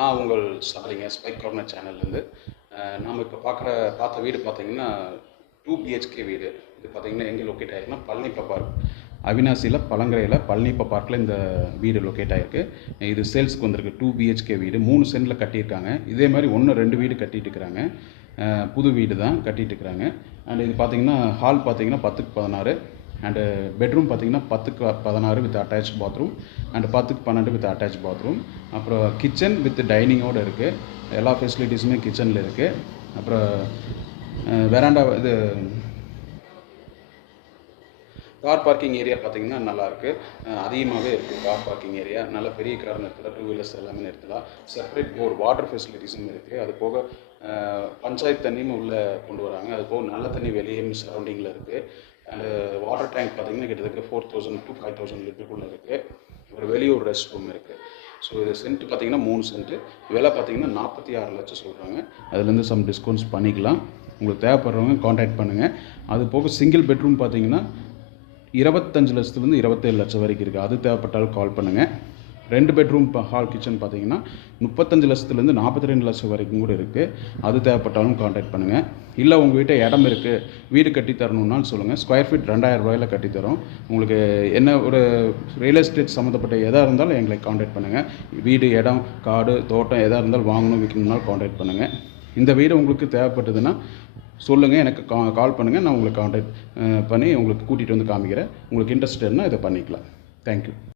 நான் உங்கள் சபரிங்க spike corner சேனல்லேருந்து நாம் இப்போ பார்த்த வீடு பார்த்தீங்கன்னா 2 பிஹெச்கே வீடு. இது பார்த்தீங்கன்னா எங்கே லொக்கேட் ஆகிருக்குன்னா பழனிப்பா பார்க், அவினாசியில் பழங்கரையில் பழனிப்பா பார்க்கில் இந்த வீடு லொக்கேட் ஆகிருக்கு. இது சேல்ஸுக்கு வந்திருக்கு. 2 பிஹெச்கே வீடு 3 சென்டில் கட்டியிருக்காங்க. இதே மாதிரி 1-2 வீடு கட்டிகிட்டு இருக்கிறாங்க. புது வீடு தான் கட்டிகிட்டு இருக்கிறாங்க. அண்ட் இது பார்த்தீங்கன்னா ஹால் பார்த்தீங்கன்னா 10க்கு 16 அண்டு பெட்ரூம் பார்த்தீங்கன்னா 10க்கு 16 வித் அட்டாச் பாத்ரூம் அண்டு 10க்கு 12 வித் அட்டாச் பாத்ரூம். அப்புறம் கிச்சன் வித் டைனிங்கோடு இருக்குது. எல்லா ஃபெசிலிட்டிஸுமே கிச்சனில் இருக்குது. அப்புறம் வெராண்டா இது கார் பார்க்கிங் ஏரியா பார்த்தீங்கன்னா நல்லாயிருக்கு. அதிகமாகவே இருக்குது கார் பார்க்கிங் ஏரியா. நல்ல பெரிய கார் நிறுத்தலாம், 2 வீலர்ஸ் எல்லாமே நிறுத்தலாம். செப்பரேட் போர் வாட்டர் ஃபெசிலிட்டிஸும் இருக்குது. அது போக பஞ்சாயத்து தண்ணியும் உள்ளே கொண்டு வராங்க. அது போக நல்ல தண்ணி வெளியே சரௌண்டிங்கில் இருக்குது. அண்டு வாட்டர் டேங்க் பார்த்தீங்கன்னா கிட்டத்தட்ட 4000 to 5000 லிட்டருக்குள்ளே இருக்குது. ஒரு வெளியூர் ரெஸ்ட் ரூம் இருக்குது. ஸோ இது சென்ட் பார்த்தீங்கன்னா 3 சென்ட்டு. விலை பார்த்தீங்கன்னா 46 லட்சம் சொல்கிறாங்க. அதுலேருந்து சம் டிஸ்கவுண்ட்ஸ் பண்ணிக்கலாம். உங்களுக்கு தேவைப்படுறவங்க காண்டாக்ட் பண்ணுங்கள். அது போக சிங்கிள் பெட்ரூம் பார்த்தீங்கன்னா 25 லட்சத்துலேருந்து 27 லட்சம் வரைக்கும் இருக்குது. அது தேவைப்பட்டாலும் கால் பண்ணுங்கள். 2 பெட்ரூம் ஹால் கிச்சன் பார்த்தீங்கன்னா 35 லட்சத்துலேருந்து 42 லட்சம் வரைக்கும் கூட இருக்குது. அது தேவைப்பட்டாலும் காண்டாக்ட் பண்ணுங்கள். இல்லை உங்கள் வீட்டை இடம் இருக்குது, வீடு கட்டி தரணுன்னாலும் சொல்லுங்கள். ஸ்கொயர் ஃபீட் 2000 ரூபாயில் கட்டித்தரோம். உங்களுக்கு என்ன ஒரு ரியல் எஸ்டேட் சம்மந்தப்பட்ட எதாக இருந்தாலும் எங்களை காண்டாக்ட் பண்ணுங்கள். வீடு, இடம், காடு, தோட்டம் எதாக இருந்தாலும் வாங்கணும் விற்கணுன்னாலும் காண்டாக்ட் பண்ணுங்கள். இந்த வீடு உங்களுக்கு தேவைப்பட்டதுன்னா சொல்லுங்கள், எனக்கு கால் பண்ணுங்கள். நான் உங்களுக்கு காண்டாக்ட் பண்ணி உங்களுக்கு கூட்டிகிட்டு வந்து காமிக்கிறேன். உங்களுக்கு இன்ட்ரெஸ்ட் இருந்தால் இதை பண்ணிக்கலாம். தேங்க்யூ.